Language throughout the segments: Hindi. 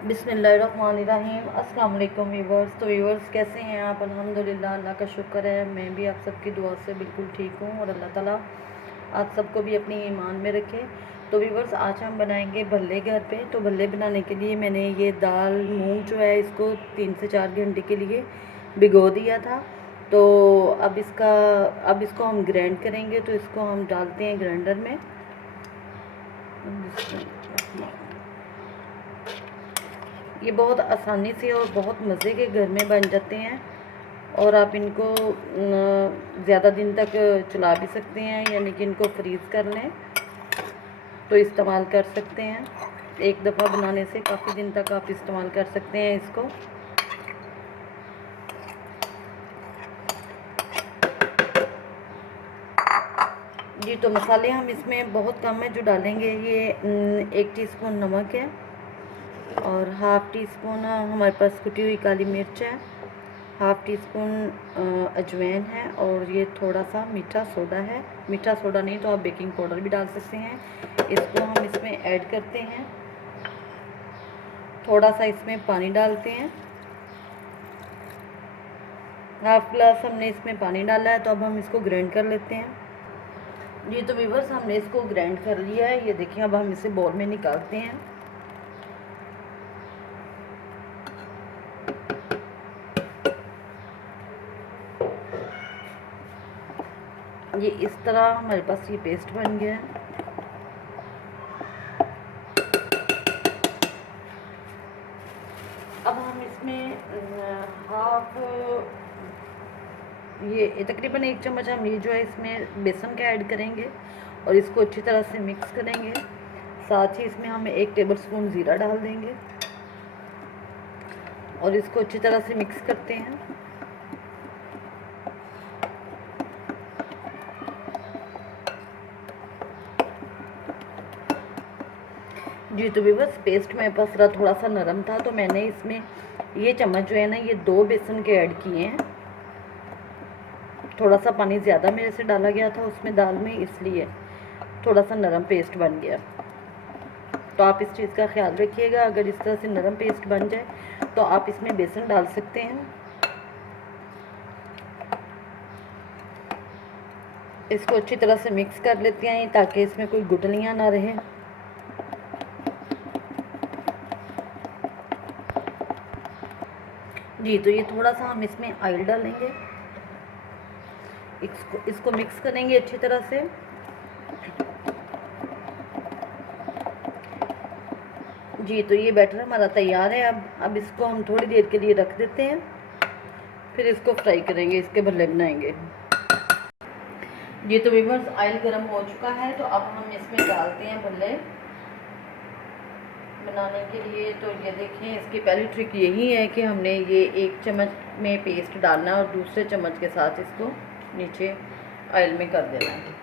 बिस्मिल्लाहिर्रहमानिर्रहीम। अस्सलाम वालेकुम व्यूवर्स। तो व्यूवर्स कैसे हैं आप? अल्हम्दुलिल्लाह, अल्लाह का शुक्र है, मैं भी आप सबकी दुआ से बिल्कुल ठीक हूँ और अल्लाह ताला आप सबको भी अपनी ईमान में रखे। तो व्यूवर्स आज हम बनाएंगे भल्ले घर पे। तो भल्ले बनाने के लिए मैंने ये दाल मूंग जो है इसको 3 से 4 घंटे के लिए भिगो दिया था। तो अब इसको हम ग्राइंड करेंगे। तो इसको हम डालते हैं ग्राइंडर में। ये बहुत आसानी से और बहुत मज़े के घर में बन जाते हैं और आप इनको ज़्यादा दिन तक चला भी सकते हैं, यानी कि इनको फ्रीज़ कर लें तो इस्तेमाल कर सकते हैं। एक दफ़ा बनाने से काफ़ी दिन तक आप इस्तेमाल कर सकते हैं इसको। जी, तो मसाले हम इसमें बहुत कम है जो डालेंगे। ये 1 टीस्पून नमक है और हाफ़ टी स्पून हमारे पास कुटी हुई काली मिर्च है, हाफ़ टी स्पून अजवाइन है और ये थोड़ा सा मीठा सोडा है। मीठा सोडा नहीं तो आप बेकिंग पाउडर भी डाल सकते हैं। इसको हम इसमें ऐड करते हैं। थोड़ा सा इसमें पानी डालते हैं। हाफ़ ग्लास हमने इसमें पानी डाला है। तो अब हम इसको ग्राइंड कर लेते हैं। जी, तो व्यूअर्स हमने इसको ग्राइंड कर लिया है। ये देखिए, अब हम इसे बाउल में निकालते हैं। ये इस तरह हमारे पास ये पेस्ट बन गया है। अब हम इसमें ये तकरीबन 1 चम्मच हम ये जो है इसमें बेसन का ऐड करेंगे और इसको अच्छी तरह से मिक्स करेंगे। साथ ही इसमें हम 1 टेबलस्पून ज़ीरा डाल देंगे और इसको अच्छी तरह से मिक्स करते हैं। जी, तो बस पेस्ट मेरे पास थोड़ा सा नरम था तो मैंने इसमें ये चम्मच जो है ना ये 2 बेसन के ऐड किए हैं। थोड़ा सा पानी ज़्यादा मेरे से डाला गया था उसमें दाल में, इसलिए थोड़ा सा नरम पेस्ट बन गया। तो आप इस चीज़ का ख्याल रखिएगा, अगर इस तरह से नरम पेस्ट बन जाए तो आप इसमें बेसन डाल सकते हैं। इसको अच्छी तरह से मिक्स कर लेते हैं ताकि इसमें कोई गुठलियाँ ना रहें। जी, तो ये थोड़ा सा हम इसमें ऑयल डालेंगे। इसको मिक्स करेंगे अच्छी तरह से। जी, तो ये बैटर हमारा तैयार है। अब इसको हम थोड़ी देर के लिए रख देते हैं, फिर इसको फ्राई करेंगे, इसके भल्ले बनाएंगे। जी, तो व्यूअर्स ऑयल गर्म हो चुका है। तो अब हम इसमें डालते हैं भल्ले बनाने के लिए। तो ये देखिए, इसकी पहली ट्रिक यही है कि हमने ये 1 चम्मच में पेस्ट डालना है और दूसरे चम्मच के साथ इसको नीचे ऑयल में कर देना है।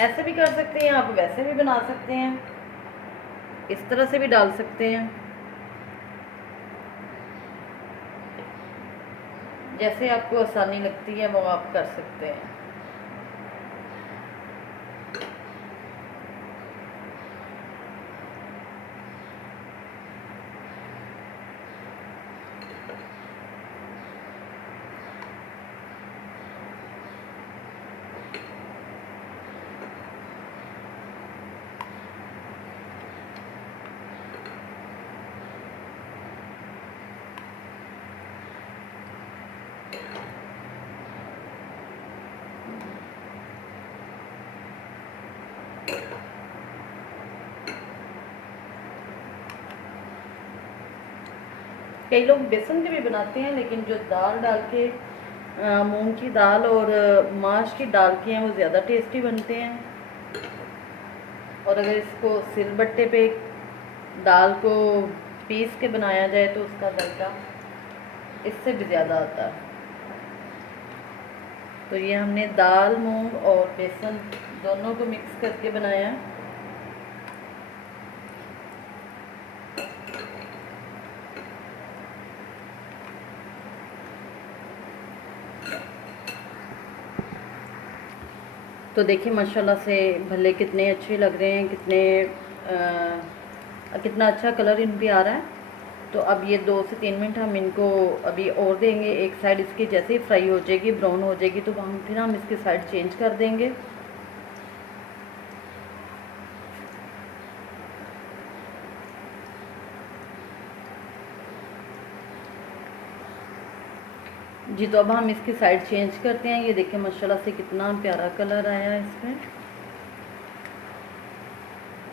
ऐसे भी कर सकते हैं आप, वैसे भी बना सकते हैं, इस तरह से भी डाल सकते हैं, जैसे आपको आसानी लगती है वो आप कर सकते हैं। कई लोग बेसन के भी बनाते हैं, लेकिन जो दाल डाल के मूंग की दाल और माश की दाल के हैं वो ज़्यादा टेस्टी बनते हैं। और अगर इसको सिलबट्टे पे दाल को पीस के बनाया जाए तो उसका जायका इससे भी ज़्यादा आता है। तो ये हमने दाल मूंग और बेसन दोनों को मिक्स करके बनाया। तो देखिए माशाल्लाह से भले कितने अच्छे लग रहे हैं, कितना अच्छा कलर इन पे आ रहा है। तो अब ये 2 से 3 मिनट हम इनको अभी और देंगे। एक साइड इसकी जैसे ही फ्राई हो जाएगी, ब्राउन हो जाएगी, तो फिर हम इसकी साइड चेंज कर देंगे। जी तो अब हम इसकी साइड चेंज करते हैं। ये देखिए माशाल्लाह से कितना प्यारा कलर आया है इसमें,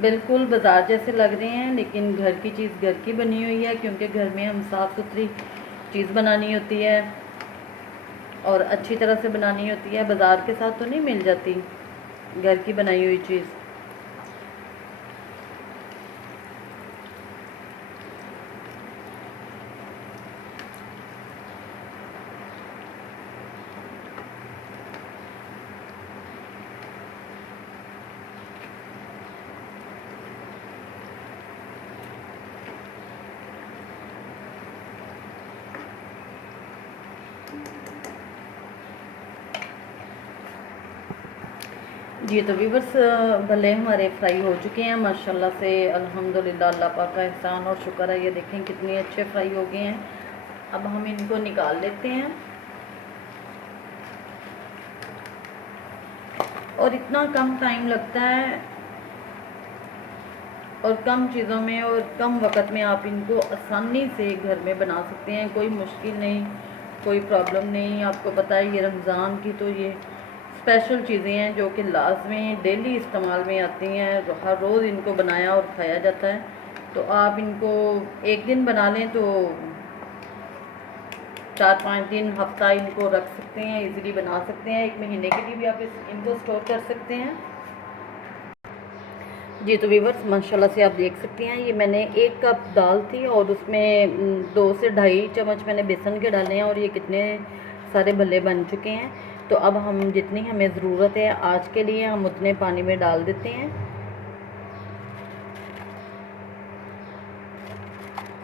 बिल्कुल बाज़ार जैसे लग रहे हैं, लेकिन घर की चीज़ घर की बनी हुई है, क्योंकि घर में हम साफ़ सुथरी चीज़ बनानी होती है और अच्छी तरह से बनानी होती है। बाज़ार के साथ तो नहीं मिल जाती घर की बनाई हुई चीज़। जी तो व्यूवर्स भले हमारे फ्राई हो चुके हैं माशाल्लाह से, अल्हम्दुलिल्लाह, अल्लाह पाक का एहसान और शुक्र है। ये देखें कितने अच्छे फ्राई हो गए हैं। अब हम इनको निकाल लेते हैं। और इतना कम टाइम लगता है और कम चीज़ों में और कम वक्त में आप इनको आसानी से घर में बना सकते हैं। कोई मुश्किल नहीं, कोई प्रॉब्लम नहीं। आपको पता है ये रमज़ान की तो ये स्पेशल चीज़ें हैं जो कि लाजमी डेली इस्तेमाल में आती हैं। हर रोज़ इनको बनाया और खाया जाता है। तो आप इनको एक दिन बना लें तो 4-5 दिन, हफ्ता इनको रख सकते हैं, इजीली बना सकते हैं। 1 महीने के लिए भी आप इनको स्टोर कर सकते हैं। जी तो व्यूवर्स माशाल्लाह से आप देख सकते हैं, ये मैंने 1 कप दाल थी और उसमें 2 से ढाई चम्मच मैंने बेसन के डाले हैं और ये कितने सारे भल्ले बन चुके हैं। तो अब हम जितनी हमें ज़रूरत है आज के लिए हम उतने पानी में डाल देते हैं,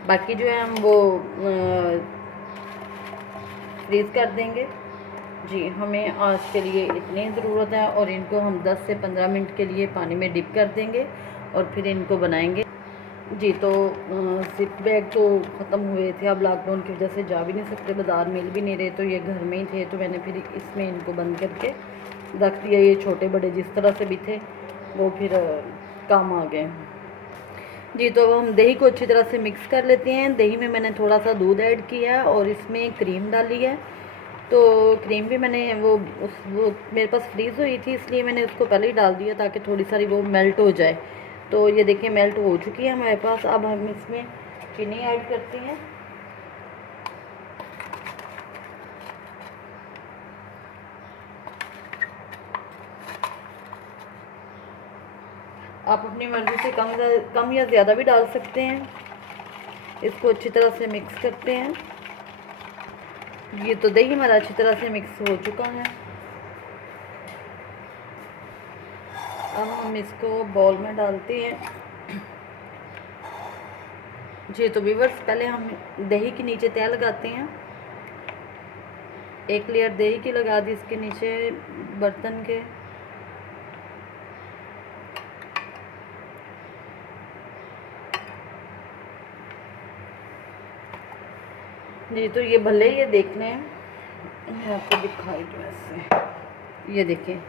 बाकी जो है हम वो फ्रीज़ कर देंगे। जी हमें आज के लिए इतनी ज़रूरत है और इनको हम 10 से 15 मिनट के लिए पानी में डिप कर देंगे और फिर इनको बनाएंगे। जी तो ज़िप बैग तो ख़त्म हुए थे, अब लॉकडाउन की वजह से जा भी नहीं सकते, बाज़ार मिल भी नहीं रहे, तो ये घर में ही थे। तो मैंने फिर इसमें इनको बंद करके रख दिया। ये छोटे बड़े जिस तरह से भी थे वो फिर काम आ गए। जी तो अब हम दही को अच्छी तरह से मिक्स कर लेते हैं। दही में मैंने थोड़ा सा दूध ऐड किया और इसमें क्रीम डाली है। तो क्रीम भी मैंने वो मेरे पास फ्रीज़ हुई थी, इसलिए मैंने उसको पहले ही डाल दिया ताकि थोड़ी सारी वो मेल्ट हो जाए। तो ये देखिए मेल्ट हो चुकी है हमारे पास। अब हम इसमें चीनी ऐड करते हैं। आप अपनी मर्ज़ी से कम या ज़्यादा भी डाल सकते हैं। इसको अच्छी तरह से मिक्स करते हैं। ये तो दही हमारा अच्छी तरह से मिक्स हो चुका है। अब हम इसको बाउल में डालते हैं। जी तो व्यूवर्स पहले हम दही के नीचे तह लगाते हैं। 1 लेयर दही की लगा दी इसके नीचे बर्तन के। जी तो ये भले ये देखने हैं, मैं आपको दिखाई दूँ ऐसे। ये देखिए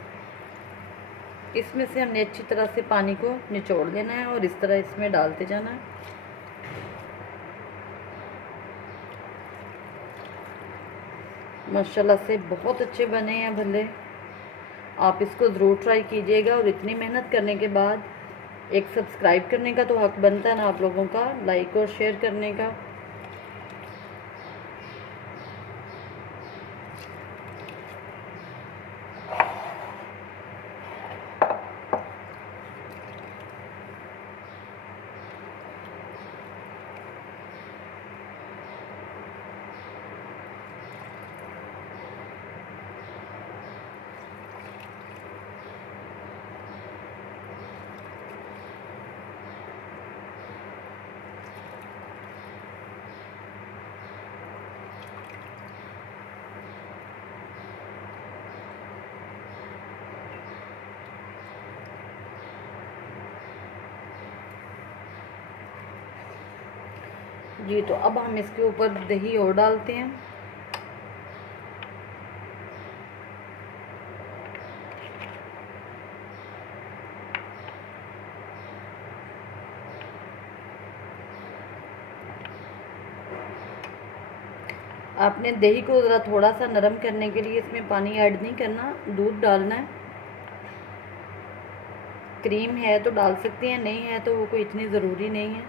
इसमें से हमने अच्छी तरह से पानी को निचोड़ लेना है और इस तरह इसमें डालते जाना है। माशाल्लाह से बहुत अच्छे बने हैं भल्ले। आप इसको ज़रूर ट्राई कीजिएगा। और इतनी मेहनत करने के बाद एक सब्सक्राइब करने का तो हक बनता है ना आप लोगों का, लाइक और शेयर करने का। जी। तो अब हम इसके ऊपर दही और डालते हैं। आपने दही को ज़रा थोड़ा सा नरम करने के लिए इसमें पानी ऐड नहीं करना, दूध डालना है। क्रीम है तो डाल सकती हैं, नहीं है तो वो कोई इतनी ज़रूरी नहीं है।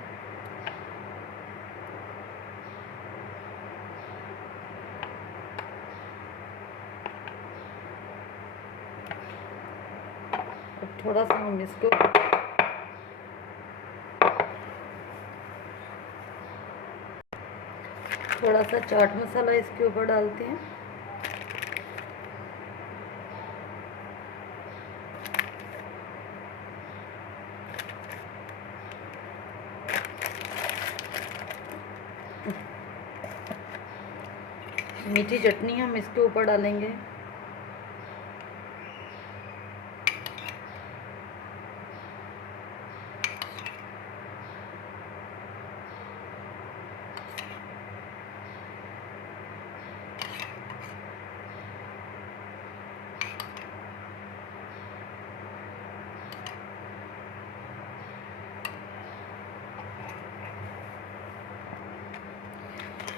अब थोड़ा सा हम इसको थोड़ा सा चाट मसाला इसके ऊपर डालते हैं। मीठी चटनी हम इसके ऊपर डालेंगे।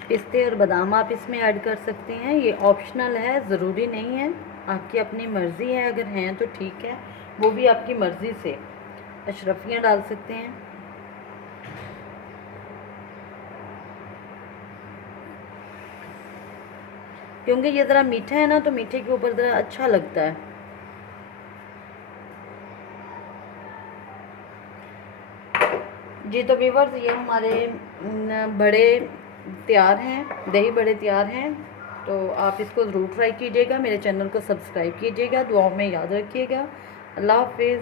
पिस्ते और बादाम आप इसमें ऐड कर सकते हैं, ये ऑप्शनल है, ज़रूरी नहीं है, आपकी अपनी मर्ज़ी है। अगर हैं तो ठीक है, वो भी आपकी मर्ज़ी से। अशरफियाँ डाल सकते हैं। क्योंकि ये ज़रा मीठा है ना, तो मीठे के ऊपर ज़रा अच्छा लगता है। जी। तो व्यूअर्स, ये हमारे बड़े तैयार हैं, दही बड़े तैयार हैं। तो आप इसको ज़रूर ट्राई कीजिएगा, मेरे चैनल को सब्सक्राइब कीजिएगा, दुआओं में याद रखिएगा। अल्लाह हाफिज़।